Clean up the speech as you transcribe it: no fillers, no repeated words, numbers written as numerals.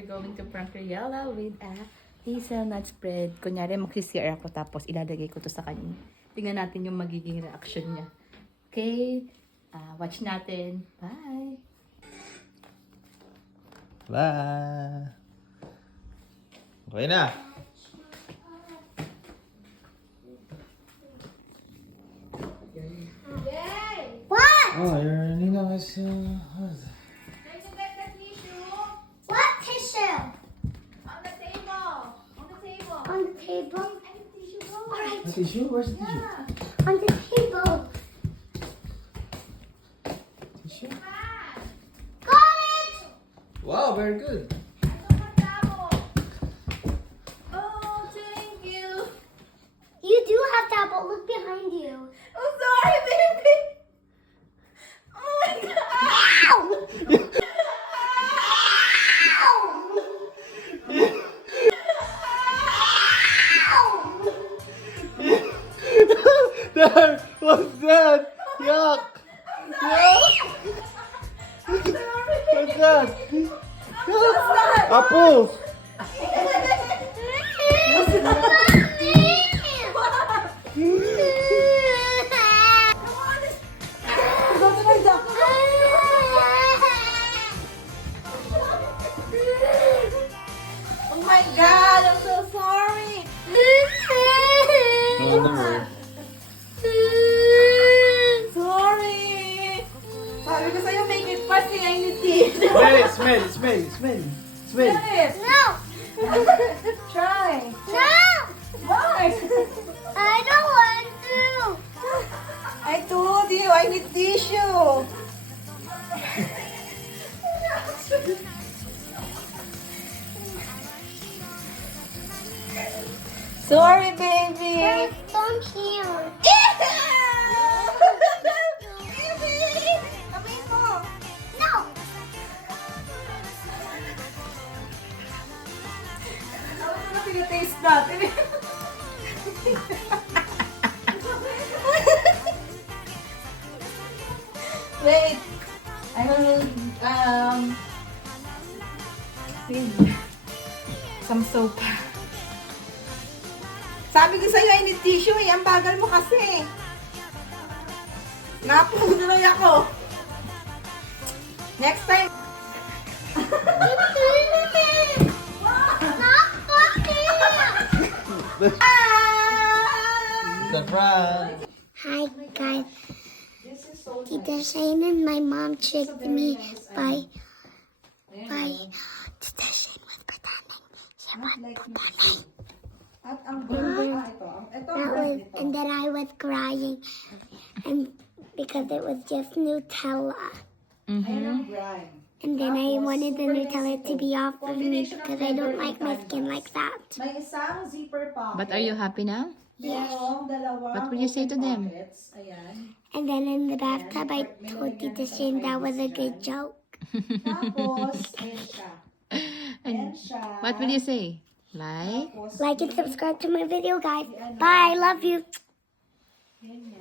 we're going to prank Riella with a hazelnut spread. Kunyari, mag-CR ako tapos ilalagay ko to sa kanya. Tingnan natin yung magiging reaction niya. Okay? Watch natin. Bye! Bye! Okay na! What? Oh, your ninang is... Can you get the tissue? What tissue? On the table! On the table! On the table? I need tissue, go! Alright, The tissue? Where's the tissue? Yeah! on the table. Tissue? Got it! Wow, very good. I don't have towel! Oh, thank you! You do have that, but look behind you. Oh, sorry, baby! Oh my God! Ow! Dad, what's that? Yuck! Yuck! What's that? Yuck! Apple! Oh my God, I'm so sorry! No, no worries. Sorry! Sabi ko sa'yo, make it fast, I need this. Smell it, smell it, smell it, smell it. Smell it. it. No! Try. No! Why? I don't want to! I told you, I need tissue. Sorry, baby. Come here. No! Ano na tinitaste natin? Wait. I will, see. Some soap. Sabi ko sa'yo, I need tissue eh. Ang bagal mo kasi. Napunuloy ako. Next time. Not funny! Surprise! Hi guys, Tita Shane and my mom tricked me by Tita Shane was pretending she would poop on me. At ang brand ito. Ito ang brand nito. And then I was crying, and because it was just Nutella. Ayan ang brand. And then I wanted the Nutella to be off of me because I don't like my skin like that. May isang zipper pocket. But are you happy now? Merong dalawang What will you say to them? pockets. Ayan. And then in the bathtub, I told Tita Shane that was a good joke. Tapos, ayan siya. Ayan siya. What will you say? Like? Tapos, Like and subscribe to my video, guys. Bye. Love you. ganyan.